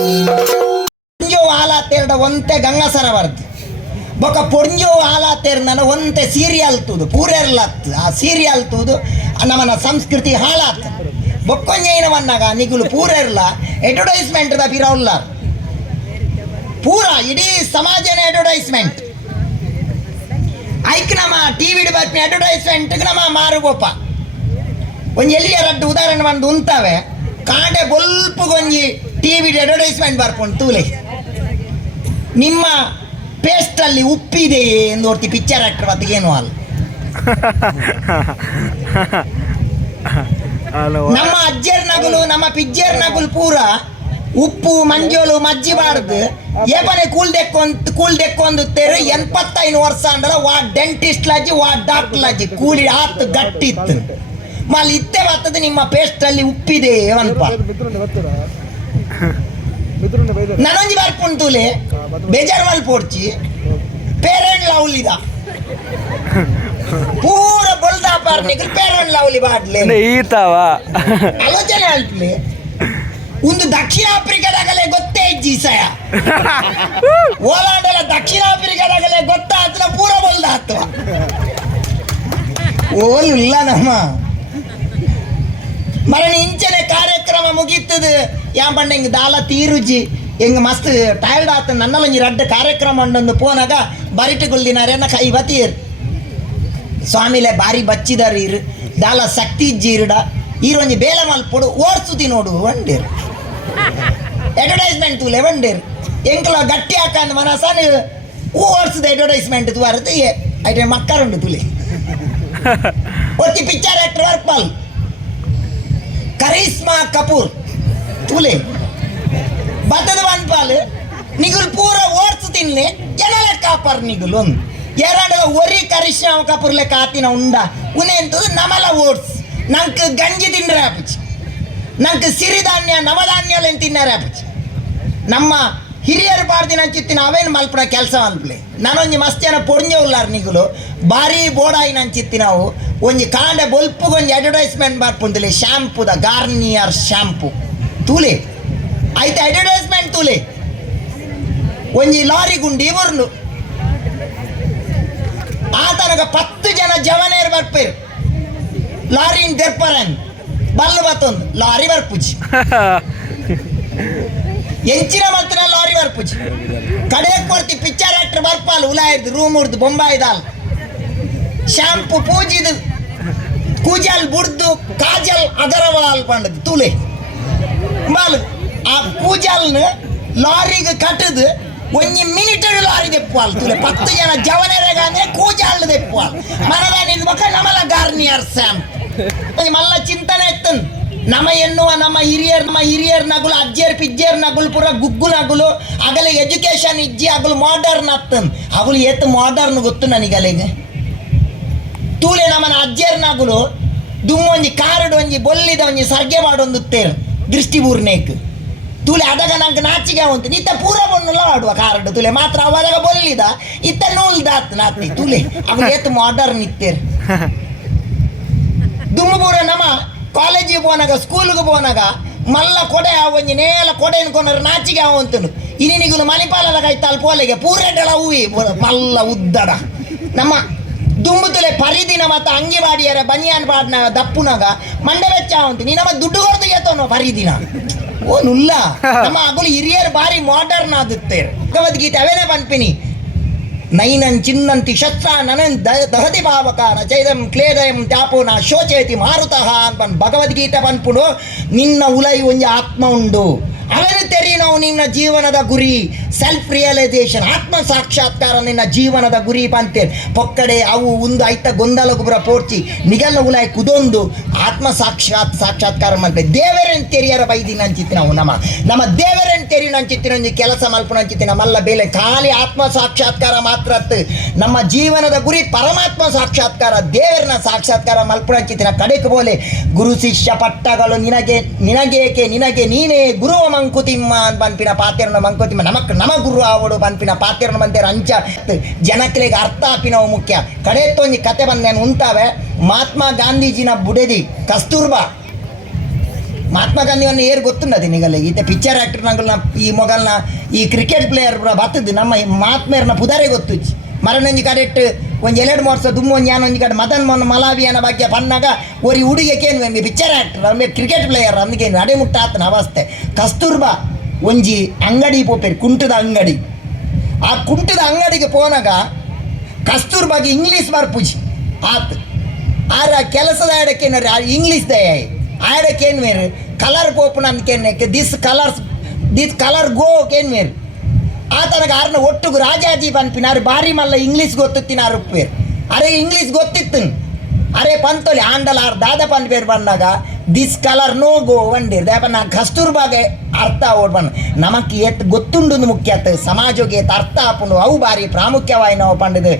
ಪೊಂಜೋ ಆಲಾತೆರಡ ಒಂತೆ ಗಂಗಸರ ಬರ್ದು ಬೊಕ ಪೊಂಜೋ ಆಲಾತೆರ್ ನನ್ನ ಒಂತೆ ಸೀರಿಯಲ್ ತೂದು ಪೂರೆರ್ಲತ್ತು ಆ ಸೀರಿಯಲ್ ತೂದು ನಮ್ಮನ ಸಂಸ್ಕೃತಿ ಹಾಳಾತ ಬೊಕ್ಕೊಂಜೈನವನ್ನಾಗ ನಿಗುಲು ಪೂರೆರ್ಲ ಅಡ್ವರ್ಟೈಸ್ಮೆಂಟ್ ದ ಬಿರೌಲ್ಲ ಪೂರ ಇಡೀ ಸಮಾಜನೇ ಅಡ್ವರ್ಟೈಸ್ಮೆಂಟ್ ಐಕ್ ನಮ್ಮ ಟಿವಿ ಬರ್ತೀನಿ ಅಡ್ವರ್ಟೈಸ್ಮೆಂಟ್ ನಮ್ಮ ಮಾರುಗೋಪ ಒಂಜಿ ಎಲ್ಲಿಯ ರಡ್ಡು ಉದಾಹರಣೆ ಒಂದು ಉಂತವೆ ಕಾಂಡೆ ಬೊಲ್ಪುಗೊಂಜಿ ಟಿವಿ ಅಡ್ವರ್ಟೈಸ್ಮೆಂಟ್ ಬರ್ಕೊಂಡು ತೂಲೆ ನಿಮ್ಮ ಪೇಸ್ಟಲ್ಲಿ ಉಪ್ಪಿದೆ ಎಂದು ಹೊರ್ತಿ ಪಿಕ್ಚರ್ ಆಕ್ಟರ್ ಅದಕ್ಕೇನು ಅಲ್ಲ ನಮ್ಮ ಅಜ್ಜರ್ ನಗುಲು ನಮ್ಮ ಪಿಜ್ಜರ್ ನಗುಲು ಪೂರ ಉಪ್ಪು ಮಂಜೋಲು ಮಜ್ಜಿ ಬಾರ್ದು ಏಪನೆ ಕೂಲ್ ದೆಕ್ಕೊಂದು ತೇರು 85 ವರ್ಷ ಅಂಡಲ ವಾ ಡೆಂಟಿಸ್ಟ್ ಲಾಜಿ ವಾ ಡಾಕ್ಟರ್ ಲಾಜಿ ಕೂಲಿ ಆತ್ ಗಟ್ಟಿತ್ತು ಮಲ್ಲಿ ಇತ್ತೆ ಬರ್ತದೆ ನಿಮ್ಮ ಪೇಸ್ಟ್ ಅಲ್ಲಿ ಉಪ್ಪಿದೆ ಅನ್ಪ ನನೊಂಜಿ ಬರ್ಪುಂತೂಲೆ ಬೇಜಾರ್ ಮಲ್ ಪೋಡ್ಚಿ ಪೇರೆಂಟ್ ಲವ್ಲಿದ ಪೂರ ಬೊಲ್ದ ಪಾರ್ನಿಗಳು ಪೇರೆಂಟ್ ಲವ್ಲಿ ಬಾಡ್ಲೆ ಈತಾವ ಆಲೋಚನೆ ಅಲ್ಪ್ಲೆ ಒಂದು ದಕ್ಷಿಣ ಆಫ್ರಿಕಾದಾಗಲೇ ಗೊತ್ತೇ ಇಜ್ಜಿ ಸಯ ಓಲಾಂಡಲ ದಕ್ಷಿಣ ಆಫ್ರಿಕಾದಾಗಲೇ ಗೊತ್ತಾತ್ಲ ಪೂರ ಬೊಲ್ದ ಹತ್ತವ ಓಲಿಲ್ಲ ನಮ್ಮ ಮರಣ ಇಂಚನೆ ಕಾರ್ಯಕ್ರಮ ಮುಗೀತದ ಯಾನ್ ಪಂಡ ಹಿಂಗೆ ದಾಲ ತೀರುಜಿ ಹಿಂಗೆ ಮಸ್ತ್ ಟೈರ್ಡ್ ಆತ ನನ್ನಲ್ಲೊಂಜಿ ರಡ್ಡ ಕಾರ್ಯಕ್ರಮ ಉಂಡೊಂದು ಪೋನಾಗ ಬರಿಟುಗುಲ್ದಿನಾರೇನ ಕೈ ಬತ್ತೀರ್ ಸ್ವಾಮಿಲೆ ಬಾರಿ ಬಚ್ಚಿದಾರ ಇರು ದಾಲ ಶಕ್ತಿ ಇಜ್ಜಿರುಡ ಈರೊಂಜಿ ಬೇಲೆ ಮಲ್ಪೊಡು ಓಡ್ಸುತಿ ನೋಡು ಒಂಡೇರು ಅಡ್ವರ್ಟೈಸ್ಮೆಂಟ್ ತೂಲೆ ಒಂಡೇರು ಎಂಕಲ ಗಟ್ಟಿ ಹಾಕಂದು ಮನಸ್ಸಾನು ಓಡ್ಸದ ಅಡ್ವರ್ಟೈಸ್ಮೆಂಟ್ ತುವಾರದು ಐಟೆ ಮಕ್ಕರುಂಡು ತುಲೆ ಒತ್ತಿ ಪಿಕ್ಚರ್ ಆಕ್ಟರ್ ವರ್ಪಲ್ ಕರೀಸ್ಮಾ ಕಪೂರ್ ತೂಲೆ ಬತ್ತದ ಬಂದ್ಪಾಲ್ ನಿಗುಲ್ ಪೂರ ಓಡ್ಸು ತಿನ್ಲೆ ಜನಲ ಕಾಪರ್ ನಿಗುಲ್ ಒಂದು ಎರಡಲ ಒರಿ ಕರೀಸ್ಮಾ ಕಪೂರ್ ಲೆಕ್ಕ ಆತಿನ ಉಂಡ ಉನೆಂತದು ನಮಲ ಓಡ್ಸ್ ನಂಗೆ ಗಂಜಿ ತಿಂಡ್ರೆ ಆಪಚಿ ನಂಗೆ ಸಿರಿಧಾನ್ಯ ನವಧಾನ್ಯಲೆನ್ ತಿನ್ನರೆ ಆಪಚಿ ನಮ್ಮ ಹಿರಿಯರು ಪಾಡ್ದಿನ ಅಂಚಿತ್ತಿನ ಅವೇನು ಮಲ್ಪನ ಕೆಲಸ ಮಲ್ಪಲೆ ನಾನೊಂಜಿ ಮಸ್ತ್ ಜನ ಪೊಡ್ಜೆ ಉಲ್ಲಾರ ನಿಗುಲು ಭಾರಿ ಬೋಡಾಯಿನ ಅಂಚಿತ್ತಿನವು ಒಂಜಿ ಕಾಂಡೆ ಬೊಲ್ಪುಗೊಂಜಿ ಅಡ್ವರ್ಟೈಸ್ಮೆಂಟ್ ಬರ್ಪುಂದಿಲ್ಲ ಶ್ಯಾಂಪುದ ಗಾರ್ನಿಯರ್ ಶ್ಯಾಂಪು ತೂಲೆ ಐತೆ ಅಡ್ವರ್ಟೈಸ್ಮೆಂಟ್ ತೂಲೆ ಒಂಜಿ ಲಾರಿ ಗುಂಡಿ ಬರ್ನು ಆತನಗ 10 ಜನ ಜವನೇರು ಬರ್ಪೇರು ಲಾರಿನ್ ತೆರ್ಪರನ್ ಬಲ್ಲು ಬತ್ತೊಂದು ಲಾರಿ ಬರ್ಪುಜಿ ಎಂಚಿನ ಮಲ್ತಿನ ಲಾರಿ ಬರ್ಪುಜಿ ಕಡೆಗೆ ಕೊಡ್ತಿ ಪಿಕ್ಚರ್ ಆಕ್ಟರ್ ಬರ್ಪಾಲ್ ಉಲಾಯ್ದು ರೂಮ್ ಉರ್ದು ಬೊಂಬಾಯ್ದಾಲ್ ಶ್ಯಾಂಪು ಪೂಜಿದು ಕೂಜಲ್ ಬುಡ್ದು ಕಾಜಲ್ ಅದರವಾಲ್ ಪಂಡದು ತೂಲೆ ಬಾಲ್ ಆ ಕೂಜಲ್ನ ಲಾರಿಗೆ ಕಟ್ಟದು ಒಂಜಿ ಮಿನಿಟ್ ಲಾರಿ ದೆಪ್ಪುವಾಲ್ ತೂಲೆ 10 ಜನ ಜವನರೆಗ ಅಂದ್ರೆ ಕೂಜಲ್ ದೆಪ್ಪುವಾಲ್ ಮನದ ನಿಲ್ಬೇಕ ನಮಲ ಗಾರ್ನಿಯರ್ ಶ್ಯಾಂಪ್ ಮಲ್ಲ ಚಿಂತನೆ ಎತ್ತನ್ ನಮ್ಮ ಎನ್ನುವ ನಮ್ಮ ಹಿರಿಯರ್ ನಗುಲು ಅಜ್ಜೇರ್ ಪಿಜ್ಜೇರ್ ನಗುಲು ಪೂರ ಗುಗ್ಗು ನಗುಲು ಅಗಲಿಗೆ ಎಜುಕೇಶನ್ ಇಜ್ಜಿ ಅಗಲು ಮಾಡರ್ನ್ ಅತ್ತನ್ ಅಗಲು ಎತ್ತು ಮಾಡರ್ನ್ ಗೊತ್ತು ನನಗಲೆಗೆ ತೂಲೆ ನಮ್ಮನ ಅಜ್ಜೇರ್ ನಗುಲು ದುಮ್ಮೊಂಜಿ ಕಾರಡು ಒಂಜಿ ಬೊಲ್ಲಿದ ಒಂಜಿ ಸರ್ಗೆ ಮಾಡೊಂದು ತೇರು ದೃಷ್ಟಿಪೂರ್ಣೇಕ್ ತೂಲೆ ಅದಾಗ ನಂಗೆ ನಾಚಿಗೆ ಉಂಟು ಇತ್ತ ಪೂರ ಬಣ್ಣಲ್ಲ ಆಡುವ ಕಾರಡು ತೂಲೆ ಮಾತ್ರ ಅವಾಗ ಬೊಲ್ಲಿದ ಇತ್ತ ನೂಲ್ದಾತ್ ನಾತಿ ತೂಲೆ ಅವಾಗ ಎತ್ತು ಮಾಡರ್ನ್ ಇತ್ತೇರು ದುಮ್ಮಪೂರ ನಮ್ಮ ಕಾಲೇಜಿಗೆ ಹೋನಾಗ ಸ್ಕೂಲ್ಗೆ ಹೋನಾಗ ಮಲ್ಲ ಕೊಡೆ ಒಂಜಿ ನೇಲ ಕೊಡೆನ್ ಕೊನರು ನಾಚಿಗೆ ಅವಂತನು ಇನ್ನಿನಿಗುಲು ಮಣಿಪಾಲದ ಕೈತಾಲ್ ಪೋಲೆಗೆ ಪೂರೆಡ್ಡಳ ಹೂವಿ ಮಲ್ಲ ಉದ್ದಡ ನಮ್ಮ ದುಂಬುತುಲೆ ಪರಿದಿನ ಮತ್ತು ಅಂಗಿ ಬಾಡಿಯರ ಬನಿಯಾನ್ ಪಾಡ್ನ ದಪ್ಪುನಾಗ ಮಂಡೆ ವೆಚ್ಚ ಅವಂತ ನೀ ನಮ್ಮ ದುಡ್ಡು ಕೊಡ್ದು ಏತವನು ಪರಿದಿನ ಓ ನುಲ್ಲ ನಮ್ಮ ಅಗುಲು ಹಿರಿಯರು ಬಾರಿ ಮಾಡರ್ನ್ ಆದುತ್ತೇರು ಭಗವದ್ಗೀತೆ ಅವೇನೇ ಪನ್ಪಿನಿ ನೈನನ್ ಚಿನ್ನಂತಿ ಶಸ್ತ್ರ ನನನ್ ದಹತಿ ಭಾವಕ ನ ಚೈದಂ ಕ್ಲೇದಯಂ ತ್ಯಾಪೋ ನ ಶೋಚೇತಿ ಮಾರುತಃ ಅಂತ ಭಗವದ್ಗೀತೆ ಪನ್ಪುಡು ನಿನ್ನ ಉಲೈ ಒಂಜಿ ಆತ್ಮ ಉಂಡು ಅವನು ತೆರಿ ನಾವು ನಿನ್ನ ಜೀವನದ ಗುರಿ ಸೆಲ್ಫ್ ರಿಯಲೈಸೇಷನ್ ಆತ್ಮ ಸಾಕ್ಷಾತ್ಕಾರ ನಿನ್ನ ಜೀವನದ ಗುರಿ ಪಂತೆ ಪೊಕ್ಕಡೆ ಅವು ಒಂದು ಐತ ಗೊಂದಲ ಗುಬ್ರ ಪೋರ್ಚಿ ನಿಗಲ್ಲ ಉಲಾಯ್ ಕುದೊಂದು ಆತ್ಮ ಸಾಕ್ಷಾತ್ಕಾರ ಮಲ್ಪೆ ದೇವರನ್ ತೆರಿಯರ ಬೈದಿನ ಅಂಚಿತ್ತಿನ ನಾವು ನಮ್ಮ ದೇವರನ್ ತೆರಿನ ಅಂಚಿತ್ತಿನ ಒಂಜಿ ಕೆಲಸ ಮಲ್ಪನ ಅಂಚಿತ್ತಿನ ಮಲ್ಲ ಬೇಲೆ ಖಾಲಿ ಆತ್ಮ ಸಾಕ್ಷಾತ್ಕಾರ ಮಾತ್ರ ನಮ್ಮ ಜೀವನದ ಗುರಿ ಪರಮಾತ್ಮ ಸಾಕ್ಷಾತ್ಕಾರ ದೇವರನ ಸಾಕ್ಷಾತ್ಕಾರ ಮಲ್ಪನ ಅಂಚಿತ್ತಿನ ಕಡೆಗೆ ಬೋಲೆ ಗುರು ಶಿಷ್ಯ ಪಟ್ಟಗಳು ನಿನಗೇಕೆ ನಿನಗೆ ನೀನೇ ಗುರುವ ಮಂಕುತಿಮ್ಮ ಅಂತ ಪನ್ಪಿನ ಪಾತ್ಯರನ ಮಂಕುತಿಮ್ಮ ನಮ ಗುರು ಆವಡು ಪನ್ಪಿನ ಪಾತ್ಯರನ ಮಂದಿರ ಅಂಚ ಜನಕ್ಲೆಗೆ ಅರ್ಥ ಆಪಿನವು ಮುಖ್ಯ ಕಡೆತ್ತೊಂಜಿ ಕತೆ ಬಂದೇನು ಉಂತಾವೆ ಮಹಾತ್ಮ ಗಾಂಧೀಜಿನ ಬುಡೆದಿ ಕಸ್ತೂರ್ಬಾ ಮಹಾತ್ಮ ಗಾಂಧಿಯನ್ನು ಏರು ಗೊತ್ತುಂಡದು ನಿಗಲ್ಲ ಈತ ಪಿಕ್ಚರ್ ಆ್ಯಕ್ಟರ್ ನಂಗಲ್ನ ಈ ಮೊಗಲ್ನ ಈ ಕ್ರಿಕೆಟ್ ಪ್ಲೇಯರ್ ಬತ್ತದ್ದು ನಮ್ಮ ಮಹಾತ್ಮೇರ್ನ ಪುದಾರೆ ಗೊತ್ತುಚ್ಚಿ ಮರನೊಂಜಿ ಕಡೆಟ್ಟು ಒಂಜಿ 2-3 ವರ್ಷ ದುಮ್ಮು ಒಂಜಿ ಒಂಜಿ ಕಡೆ ಮದನ್ ಮೊನ್ನ ಮಲಾವಿಯನ ಬಗ್ಗೆ ಪನ್ನಾಗ ಒರಿ ಹುಡುಗೇನು ಪಿಕ್ಚರ್ ಆ್ಯಕ್ಟರ್ ಅಂಬೆ ಕ್ರಿಕೆಟ್ ಪ್ಲೇಯರ್ ಅಂದ್ಕೇನು ಅಡೆ ಮುಟ್ಟಾತನ ಅವಸ್ಥೆ ಕಸ್ತೂರ್ಬಾ ಒಂಜಿ ಅಂಗಡಿ ಪೋಪೇರು ಕುಂಟದ ಅಂಗಡಿ ಆ ಕುಂಟದ ಅಂಗಡಿಗೆ ಪೋನಾಗ ಕಸ್ತೂರ್ಬಾಗಿ ಇಂಗ್ಲೀಷ್ ಬರ್ಪುಜಿ ಆತು ಆರ ಕೆಲಸದ ಆಡಕ್ಕೇನಾರು ಇಂಗ್ಲೀಷ್ ದಯ ಆಡಕ್ಕೇನು ಮೇರು ಕಲರ್ ಪೋಪುನ ಅಂದ್ಕೇನಕ್ಕೆ ದಿಸ್ ಕಲರ್ ಗೋ ಕೇನು ಮೇರು ಆ ತನಕ ಆರ್ನ ಒಟ್ಟಿಗೆ ರಾಜಾಜಿ ಪನ್ಪಿನಾರು ಬಾರಿ ಮಲ್ಲ ಇಂಗ್ಲೀಷ್ ಗೊತ್ತಿತ್ತಿನಾರು ಉಪ್ಪೇರು ಅರೆ ಇಂಗ್ಲೀಷ್ ಗೊತ್ತಿತ್ತು ಅರೆ ಪಂತೊಲಿ ಆಂಡಲ್ ಆರ್ ದಾದ ಪನ್ಪೇರು ಬಂದಾಗ ದಿಸ್ ಕಲರ್ ನೋ ಗೋ ಒಂಡೇರು ದೇಪ ನಾ ಕಸ್ತೂರ್ಬಾಗೆ ಅರ್ಥ ಓಡ್ ಬಂದು ನಮಕ್ ಎತ್ ಗೊತ್ತುಂಡು ಮುಖ್ಯ ಸಮಾಜಕ್ಕೆ ಅರ್ಥ ಹಾಪುಂಡು ಅವು ಬಾರಿ ಪ್ರಾಮುಖ್ಯವಾಗಿ ನಾವು ಪಂಡದು